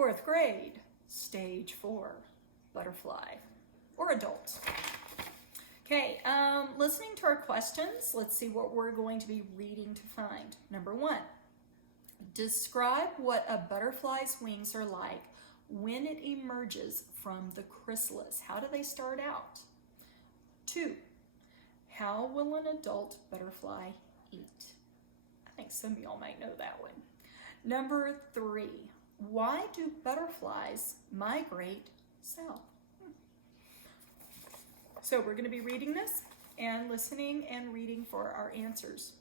Fourth grade, stage 4, butterfly, or adults. Okay, listening to our questions, let's see what we're going to be reading to find. Number 1, describe what a butterfly's wings are like when it emerges from the chrysalis. How do they start out? 2, how will an adult butterfly eat? I think some of y'all might know that one. Number 3, why do butterflies migrate south? So we're going to be reading this and listening and reading for our answers.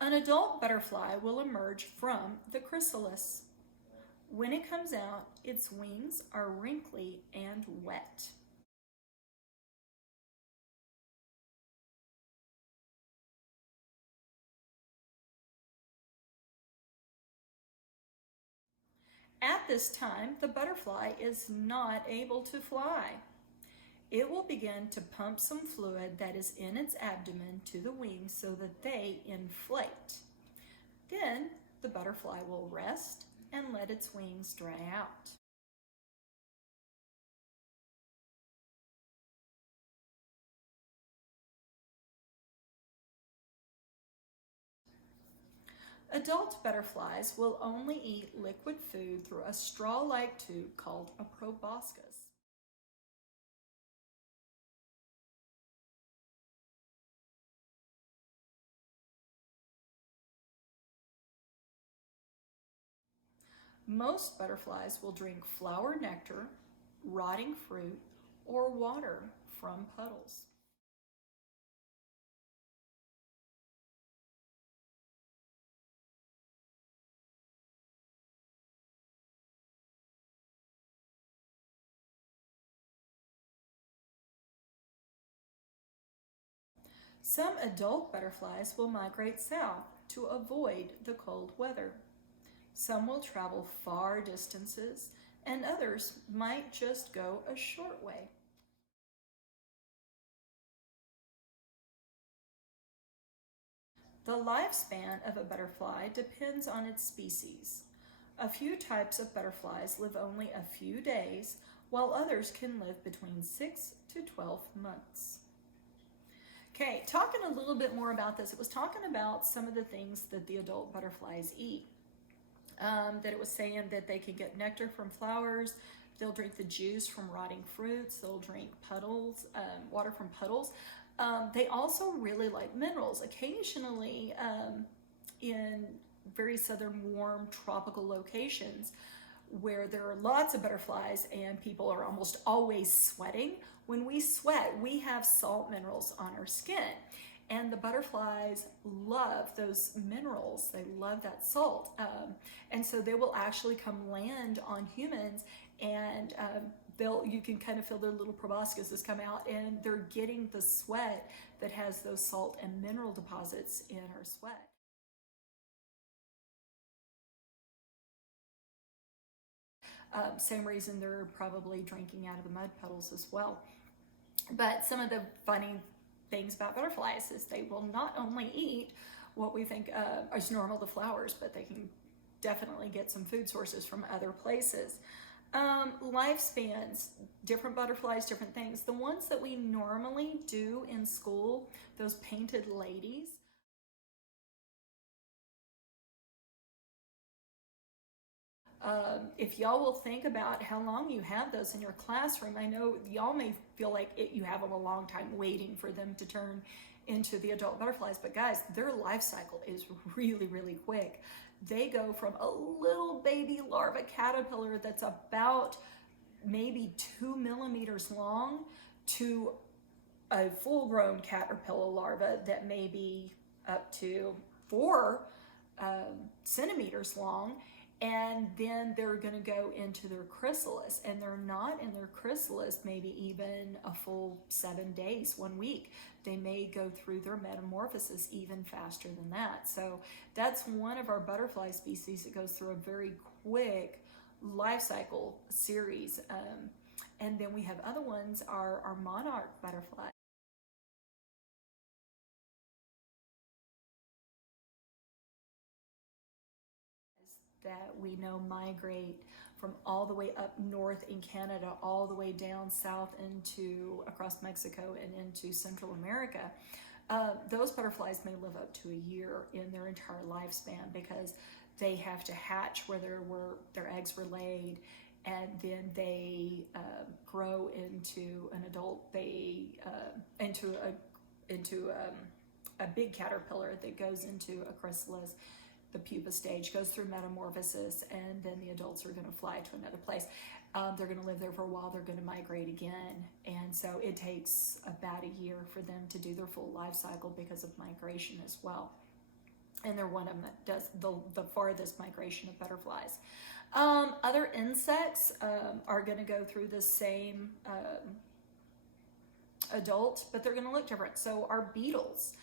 An adult butterfly will emerge from the chrysalis. When it comes out, its wings are wrinkly and wet. At this time, the butterfly is not able to fly. It will begin to pump some fluid that is in its abdomen to the wings so that they inflate. Then the butterfly will rest and let its wings dry out. Adult butterflies will only eat liquid food through a straw-like tube called a proboscis. Most butterflies will drink flower nectar, rotting fruit, or water from puddles. Some adult butterflies will migrate south to avoid the cold weather. Some will travel far distances, and others might just go a short way. The lifespan of a butterfly depends on its species. A few types of butterflies live only a few days, while others can live between 6 to 12 months. Okay, talking a little bit more about this, it was talking about some of the things that the adult butterflies eat. That it was saying that they can get nectar from flowers, they'll drink the juice from rotting fruits, they'll drink puddles, water from puddles. They also really like minerals. Occasionally, in very southern, warm, tropical locations where there are lots of butterflies and people are almost always sweating, when we sweat, we have salt minerals on our skin. And the butterflies love those minerals. They love that salt. And so they will actually come land on humans, and you can kind of feel their little proboscises come out, and they're getting the sweat that has those salt and mineral deposits in our sweat. Same reason they're probably drinking out of the mud puddles as well. But some of the funny things about butterflies is they will not only eat what we think is normal, the flowers, but they can definitely get some food sources from other places. Lifespans, different butterflies, different things. The ones that we normally do in school, those painted ladies, if y'all will think about how long you have those in your classroom, I know y'all may feel like you have them a long time waiting for them to turn into the adult butterflies, but guys, their life cycle is really, really quick. They go from a little baby larva caterpillar that's about maybe 2 millimeters long to a full-grown caterpillar larva that may be up to 4 centimeters long. And then they're going to go into their chrysalis, and they're not in their chrysalis maybe even a full 7 days, 1 week. They may go through their metamorphosis even faster than that. So that's one of our butterfly species that goes through a very quick life cycle series. And then we have other ones, our monarch butterfly. that we know migrate from all the way up north in Canada, all the way down south into across Mexico and into Central America, those butterflies may live up to a year in their entire lifespan, because they have to hatch where their eggs were laid, and then they grow into an adult, into a big caterpillar that goes into a chrysalis. The pupa stage goes through metamorphosis, and then the adults are going to fly to another place. They're going to live there for a while. They're going to migrate again, and so it takes about a year for them to do their full life cycle because of migration as well. And they're one of them that does the farthest migration of butterflies. Other insects are going to go through the same adult, but they're going to look different. So our beetles.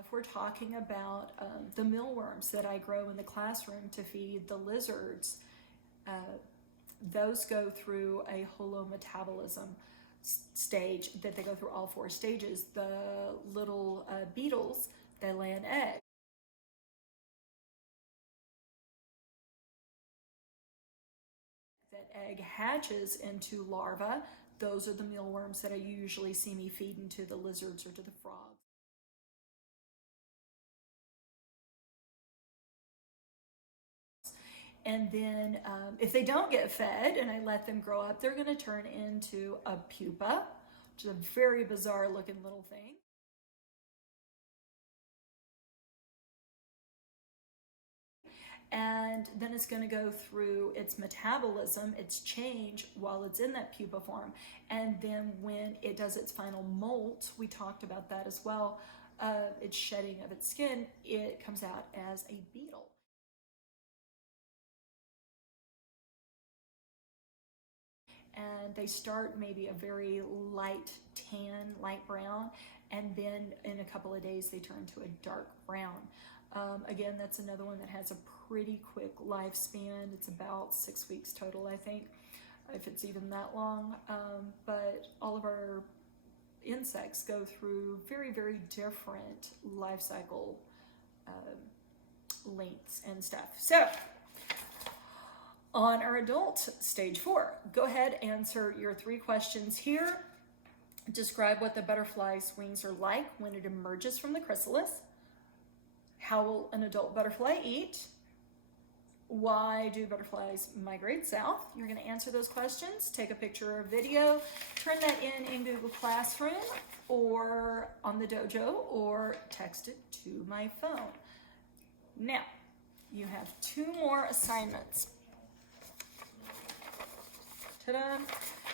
If we're talking about the mealworms that I grow in the classroom to feed the lizards, those go through a holometabolism stage, that they go through all 4 stages. The little beetles, they lay an egg. That egg hatches into larvae. Those are the mealworms that I usually see me feeding to the lizards or to the frogs. And then if they don't get fed and I let them grow up, they're going to turn into a pupa, which is a very bizarre looking little thing. And then it's going to go through its metabolism, its change while it's in that pupa form. And then when it does its final molt, we talked about that as well, its shedding of its skin, it comes out as a beetle. And they start maybe a very light tan, light brown, and then in a couple of days they turn to a dark brown. Again, that's another one that has a pretty quick lifespan. It's about 6 weeks total, I think, if it's even that long. But all of our insects go through very, very different life cycle lengths and stuff. So on our adult stage 4, go ahead, answer your 3 questions here. Describe what the butterfly's wings are like when it emerges from the chrysalis. How will an adult butterfly eat? Why do butterflies migrate south? You're going to answer those questions. Take a picture or video, turn that in Google Classroom or on the dojo, or text it to my phone. Now, you have 2 more assignments. Ta-da!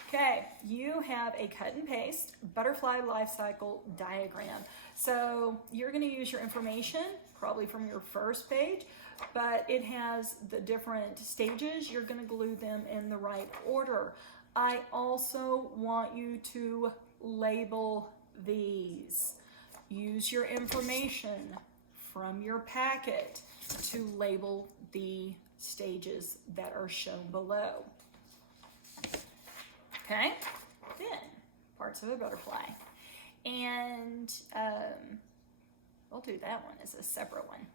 Okay, you have a cut and paste butterfly life cycle diagram. So you're going to use your information probably from your first page, but it has the different stages. You're going to glue them in the right order. I also want you to label these. Use your information from your packet to label the stages that are shown below. Okay, then parts of a butterfly. And we'll do that one as a separate one.